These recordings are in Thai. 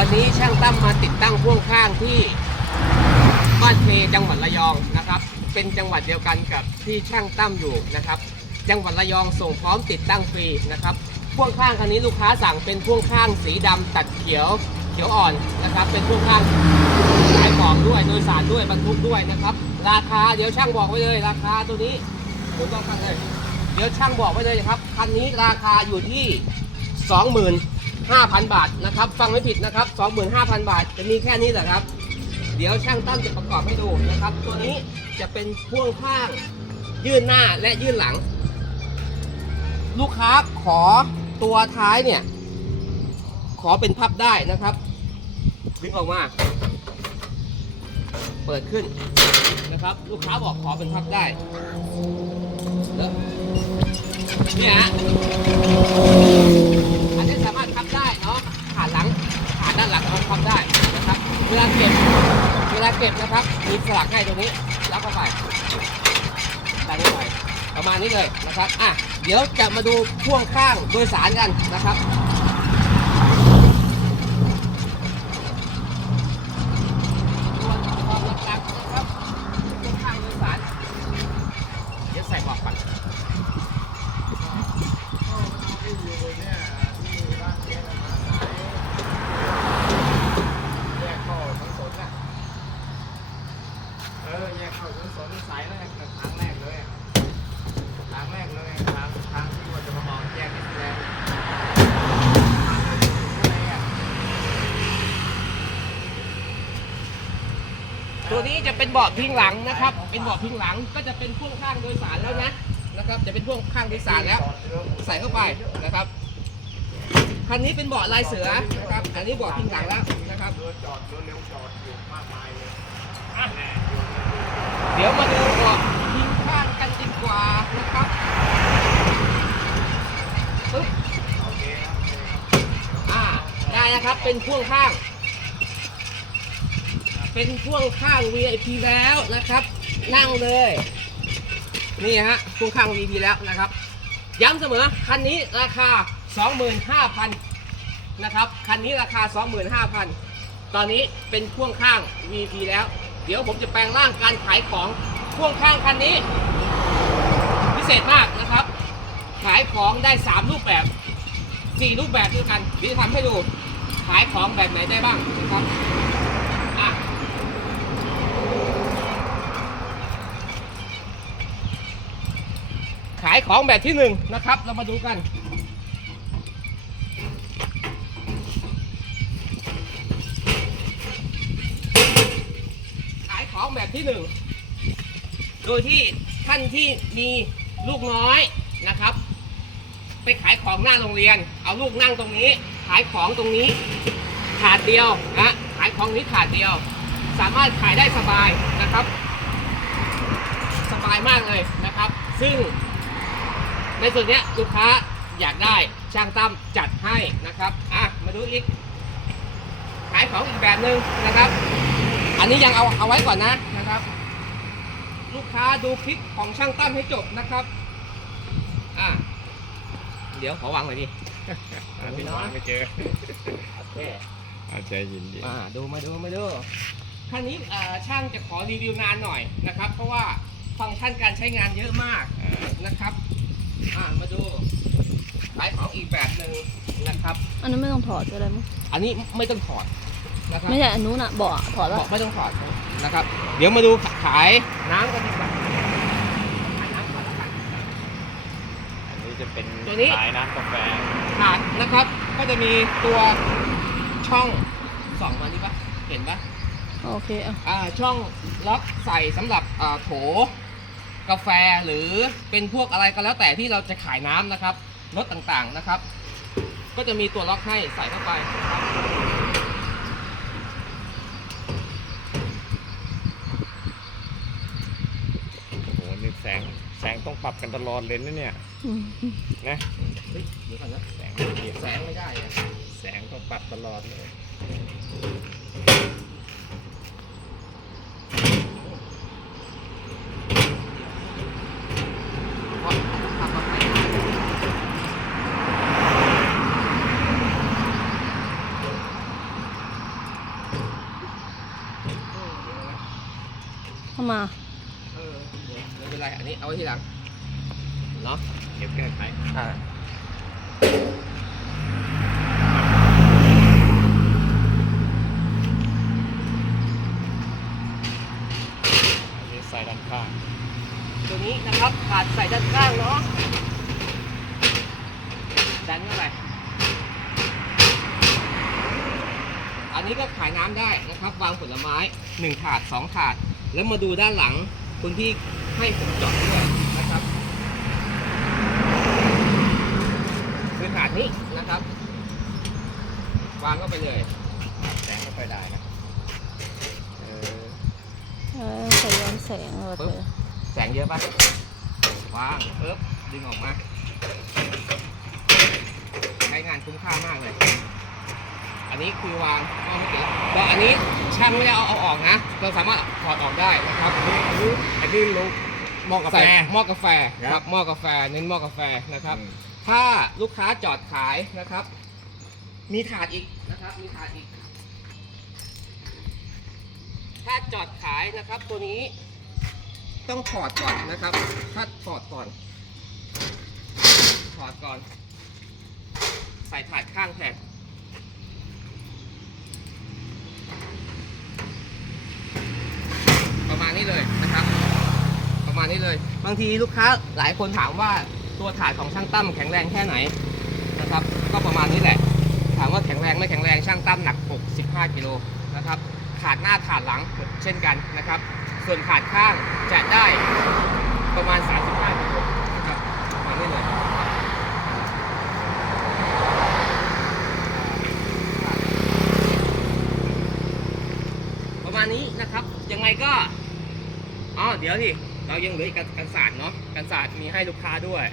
วันนี้ช่างตั้มมาติดตั้งพ่วงข้างที่บ้านเพจังหวัดระยองนะครับ เป็นจังหวัดเดียวกันกับที่ช่างตั้มอยู่นะครับ จังหวัดระยองส่งพร้อมติดตั้งฟรีนะครับพ่วงข้างคันนี้ลูกค้าสั่งเป็นพ่วงข้างสีดำตัดเขียวเขียวอ่อนนะครับ เป็นพ่วงข้างขายของด้วยโดยสารด้วยบรรทุกด้วยนะครับ ราคาเดี๋ยวช่างบอกไว้เลย ราคาตัวนี้ผมต้องกันเลยเดี๋ยวช่างบอกไว้เลยครับคันนี้ราคาอยู่ที่ 25,000 บาทนะครับ ฟังไม่ผิดนะครับ 25,000 บาทจะมีแค่นี้เหรอครับ เดี๋ยวช่างตั้มจะประกอบให้ดูนะครับ ตัวนี้จะเป็นพ่วงข้างยื่นหน้าและยื่นหลัง ลูกค้าขอตัวท้ายเนี่ย ขอเป็นพับได้นะครับดึงออกมา เปิดขึ้นนะครับ ลูกค้าบอกขอเป็นพับได้เนี่ยฮะอันนี้สามารถพับได้เนาะขาหลังขา ด้านหลังเอาพับได้นะครับ เวลาเก็บ เวลาเก็บนะครับ มีสลักให้ตรงนี้แล้วก็ไปดันเข้าไปประมาณนี้เลยนะครับ อะ เดี๋ยวจะมาดูพ่วงข้างโดยสารกันนะครับส่วนความหลักๆนะครับพ่วงข้างโดยสาร เดี๋ยวใส่บอกก่อน แยกเข้าทั้งสนอะ เออ แยกเข้าทั้งสนสายแรกแต่ทางแรกเลยอะทางแรกเลยทางทางที่ว่าจะมามองแยกดินแดงทางอะไรอะ ตัวนี้จะเป็นเบาะพิงหลังนะครับ เป็นเบาะพิงหลังก็จะเป็นพ่วงข้างโดยสารแล้วนะนะครับ จะเป็นพ่วงข้างโดยสารแล้ว ใส่เข้าไปนะครับคันนี้เป็นเบาะลายเสือนะครับอันนี้เบาะพิงหลังแล้วนะครับเรือจอดเร็วจอดเร็วมากมายเลยเดี๋ยวมาดูเบาะพิงข้างกันดีกว่านะครับปึ๊บโอเคครับโอเคครับอ่าได้นะครับเป็นพ่วงข้าง เป็นพ่วงข้าง VIP แล้วนะครับ นั่งเลย นี่ฮะพ่วงข้าง VIP แล้วนะครับ ย้ำเสมอคันนี้ราคา 25,000นะครับคันนี้ราคา 25,000 ตอนนี้เป็นพ่วงข้าง VIP แล้ว เดี๋ยวผมจะแปลงร่างการขายของพ่วงข้างคันนี้ พิเศษมากนะครับ ขายของได้ 3 รูปแบบ 4 รูปแบบด้วยกันเดี๋ยวทำให้ดูขายของแบบไหนได้บ้างนะครับ อะ ขายของแบบที่หนึ่งนะครับ เรามาดูกัน ขายของแบบที่หนึ่งโดยที่ท่านที่มีลูกน้อยนะครับ ไปขายของหน้าโรงเรียน เอาลูกนั่งตรงนี้ ขายของตรงนี้ถาดเดียวนะขายของนี้ถาดเดียว สามารถขายได้สบายนะครับ สบายมากเลยนะครับ ซึ่ง ในส่วนเนี้ยลูกค้าอยากได้ช่างตั้มจัดให้นะครับอะมาดูอีกขายของอีกแบบหนึ่งนะครับ อันนี้ยังเอาเอาไว้ก่อนนะนะครับ ลูกค้าดูคลิปของช่างตั้มให้จบนะครับอะเดี๋ยวขอวางหน่อยดิอ่าพี่น้องไม่เจอโอเคอาใจเย็นเย็นอ่าดูมาดูมาดูคันนี้เอ่อช่างจะขอรีวิวนานหน่อยนะครับ เพราะว่าฟังก์ชันการใช้งานเยอะมากนะครับ อ่ามาดูขายของอีกแบบหนึ่งนะครับ อันนั้นไม่ต้องถอดก็ได้มั้งอันนี้ไม่ต้องถอดนะครับไม่ใช่อันนู้นอะเบาะถอดบแล้วอกไม่ต้องถอดนะครับ เดี๋ยวมาดูขายน้ำกันดีกว่าขายน้ำก่อนละกัน อันนี้จะเป็นตัวนี้ขายน้ำกาแฟถาดนะครับ ก็จะมีตัวช่องสองมานี่ปะเห็นปะโอเคอะอ่าช่องล็อกใส่สำหรับอ่าโถ กาแฟหรือเป็นพวกอะไรก็แล้วแต่ที่เราจะขายน้ำนะครับรถต่างๆนะครับ ก็จะมีตัวล็อกให้ใส่เข้าไปนะครับโอ้โหนี่แสงแสงต้องปรับกันตลอดเลยนะเนี่ยอืมนะเฮ้ยเดี๋ยวก่อนนะแสงไม่เปลี่ยนแสงไม่ได้อะแสงต้องปรับตลอดเลย เพราะขับมาใส่ เออเดี๋ยวไม่เป็นไร อันนี้เอาไว้ทีหลัง เนาะเก็บแก้ไขอ่าอันนี้ใส่ด้านข้าง ตัวนี้นะครับขาดใส่ด้านข้างเนาะ ดันเข้าไป อันนี้ก็ขายน้ำได้นะครับ วางผลไม้หนึ่งถาดสองถาด แล้วมาดูด้านหลังคุณพี่ให้ผมเจอดด้วยนะครับคือถาดนี้นะครับ วางเข้าไปเลยแสงไม่ค่อยได้นะเออเออใส่ย้อนแสงเออเธอแสงเยอะปะวางเอ๊บดึงออกมาใช้งานคุ้มค่ามากเลย อันนี้คือวางก็ไม่เกี่ยวก็อันนี้ช่างไม่ได้เอาเอาออกนะ เราสามารถถอดออกได้นะครับอันนี้อันนี้อันนี้ลูกหม้อกาแฟใส่หม้อกาแฟคครัรับบหม้อกาแฟเน้นหม้อกาแฟนะครับอืมถ้าลูกค้าจอดขายนะครับ มีถาดอีกนะครับ มีถาดอีก ถ้าจอดขายนะครับตัวนี้ ต้องถอดก่อนนะครับ ถ้าถอดก่อน ถอดก่อน ใส่ถาดข้างแทน ประมาณนี้เลยนะครับ ประมาณนี้เลย บางทีลูกค้าหลายคนถามว่าตัวถาดของช่างตั้มแข็งแรงแค่ไหนนะครับ ก็ประมาณนี้แหละ ถามว่าแข็งแรงไม่แข็งแรงช่างตั้มหนัก 65กิโลนะครับขาดหน้าขาดหลังเช่นกันนะครับ ส่วนขาดข้างจะได้ประมาณ 35กิโลนะครับประมาณนี้เลย ประ มาณนี้นะครับ ยังไงก็อ๋อเดี๋ยวดิเรายังเหลืออีกกันกันศาสตร์เนาะกันศาสตร์มีให้ลูกค้าด้วย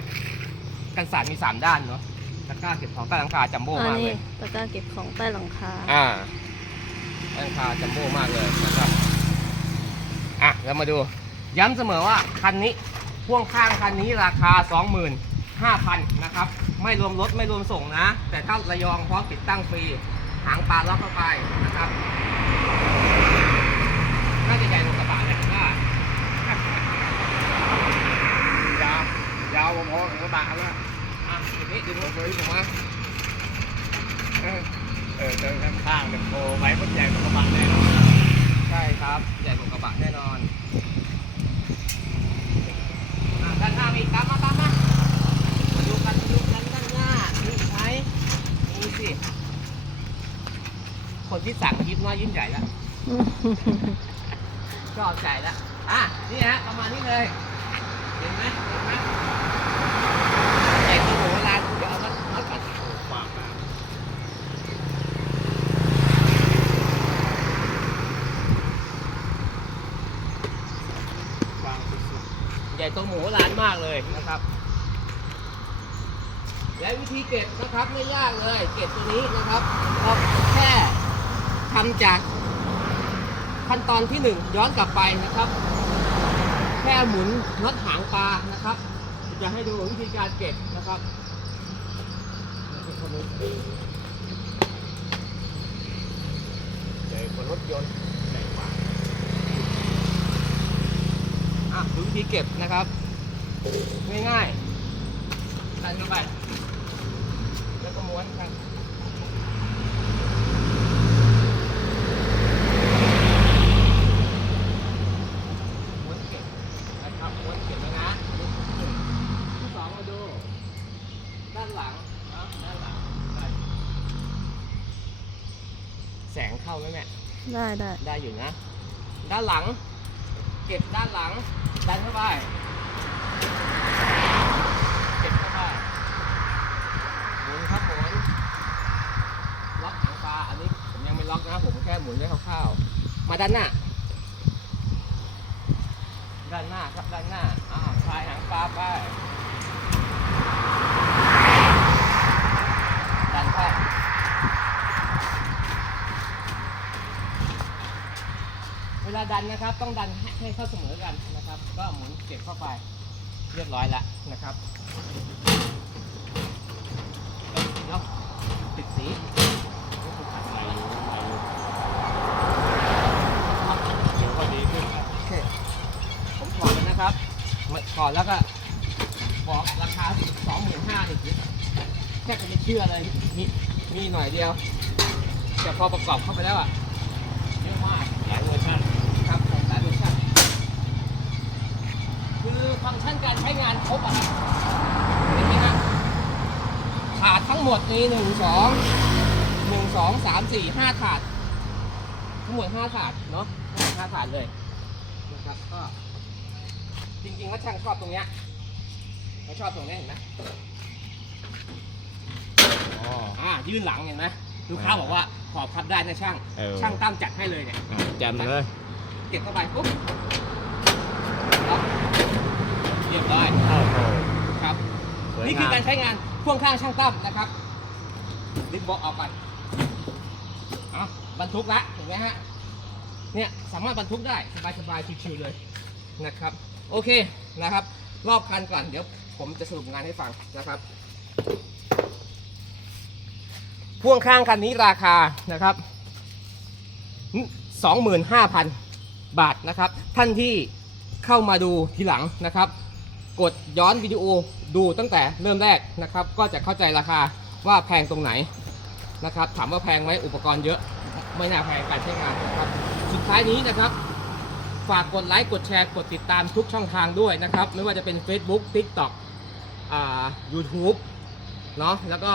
กันศาสตร์มี 3 ด้านเนาะตะกร้าเก็บของใต้หลังคาจัมโบ้อันมากเลนี้ยตะกร้าเก็บของใต้หลังคา อ่าใต้หลังคาจัมโบ้มากเลยนะครับอะเรามาดู ย้ำเสมอว่าคันนี้พ่วงข้างคันนี้ราคา 25,000นะครับ ไม่รวมรถไม่รวมส่งนะ แต่ถ้าระยองพร้อมติดตั้งฟรีหางปลาล็อกเข้าไปนะครับ น่าจะใหญ่กว่ากระบะเลยว่า ยา วยาวพอๆกับกระบะแล้วอะทีนี้ดึงรถเลยผมว่าเออเออเดินข้างๆเนี่ยโอ้ไหวมันใหญ่กว่ากระบะแน่นอนใช่ครับใหญ่กว่ากระบะแน่นอนอะด้านหน้ามีตามมาตามมามาดูกันมาดูกันด้านหน้ามีอีกไหมมีสิคนที่สั่งยิ้มน้อยยิ้มใหญ่แล้วชอบใจแล้วอะนี่ฮะประมาณนี้เลยเห็นไหมเห็นไหมใหญ่ตัวหัวลานเดี๋ยวเอามาเอาก่อน โอ้ปากมากวางสุด ใหญ่ตัวหมูร้านมากเลยนะครับ และวิธีเก็บนะครับไม่ยากเลยเก็บตัวนี้นะครับเราแค่ทำจากขั้นตอนที่หนึ่งย้อนกลับไปนะครับ แค่หมุนน็อตหางปลานะครับ จะให้ดูวิธีการเก็บนะครับใหญ่กว่ารถยนต์ใหญ่กว่า อะ ดูวิธีเก็บนะครับ ง่ายๆดันเข้าไป แล้วก็ม้วนครับม้วนเก็บนะครับม้วนเก็บแล้วนะที่สองมาดู ด้านหลังนะด้านหลังได้แสงเข้าไหมแม่ ได้ได้ได้อยู่นะ ด้านหลัง เก็บด้านหลัง ดันเข้าไปเก็บเข้าไปหมุนครับหมุนล็อกหางปลาอันนี้ผมยังไม่ล็อกนะผมแค่หมุนไว้คร่าวๆมาด้านหน้า ด้านหน้าครับด้านหน้าอ่าคลายหางปลาไปดันเข้าเวลาดันนะครับ ต้องดันให้ให้เข้าเสมอกันนะครับ ก็หมุนเก็บเข้าไปเรียบร้อยแล้วนะครับเนาะปิดสีไหลอยู่ไหลอยู่เดี๋ยวก็ดีขึ้นครับโอเคผมถอแล้วนะครับถอแล้วก็บอกราคาสองหมื่นห้านี่แค่จะไม่เชื่อเลยมีมีหน่อยเดียว แต่พอประกอบเข้าไปแล้วอะเยอะมากหลายเวอร์ชันครับผมหลายเวอร์ชันคือ ฟังก์ชันการใช้งานครบอะครับเห็นไหมครับถาดทั้งหมดนี้หนึ่งสองหนึ่งสองสามสี่ห้าถาด ทั้งหมดห้าถาดเนาะทั้งหมดห้าถาดเลยนะครับก็จริงๆแล้วช่างชอบตรงเนี้ยไม่ชอบตรงเนี้ยเห็นไหมอ๋ออ่ายื่นหลังเห็นไหมลูกค้าบอกว่าขอบพับได้นะช่าง เออ ช่างตั้มจัดให้เลยเนี่ยอะแจมเลย เก็บเข้าไปปุ๊บล็อกเรี ยบร้อยโอ้โหครับ สวยนี่คืองามการใช้งานพ่วงข้างช่างตั้มนะครับดิบเบอกออกไปเอาบรรทุกละเห็นไหมฮะเนี่ยสามารถบรรทุกได้สบายๆชิวๆเลยนะครับ โอเคนะครับ รอบคันก่อนเดี๋ยวผมจะสรุปงานให้ฟังนะครับพ่วงข้างคันนี้ราคานะครับ 25,000 บาทนะครับ ท่านที่เข้ามาดูทีหลังนะครับ กดย้อนวิดีโอดูตั้งแต่เริ่มแรกนะครับ ก็จะเข้าใจราคาว่าแพงตรงไหนนะครับ ถามว่าแพงไหมอุปกรณ์เยอะ ไม่น่าแพงการใช้งานนะครับ สุดท้ายนี้นะครับ ฝากกดไลค์กดแชร์กดติดตามทุกช่องทางด้วยนะครับ ไม่ว่าจะเป็น Facebook TikTok อ่า YouTube เนาะแล้วก็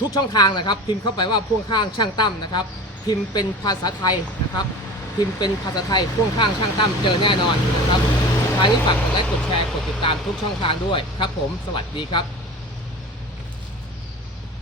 ทุกช่องทางนะครับ พิมพ์เข้าไปว่าพ่วงข้างช่างตั้มนะครับ พิมพ์เป็นภาษาไทยนะครับ พิมพ์เป็นภาษาไทยพ่วงข้างช่างตั้มเจอแน่นอนนะครับ ท้ายนี้ฝากกดไลค์กดแชร์กดติดตามทุกช่องทางด้วยครับผมสวัสดีครับ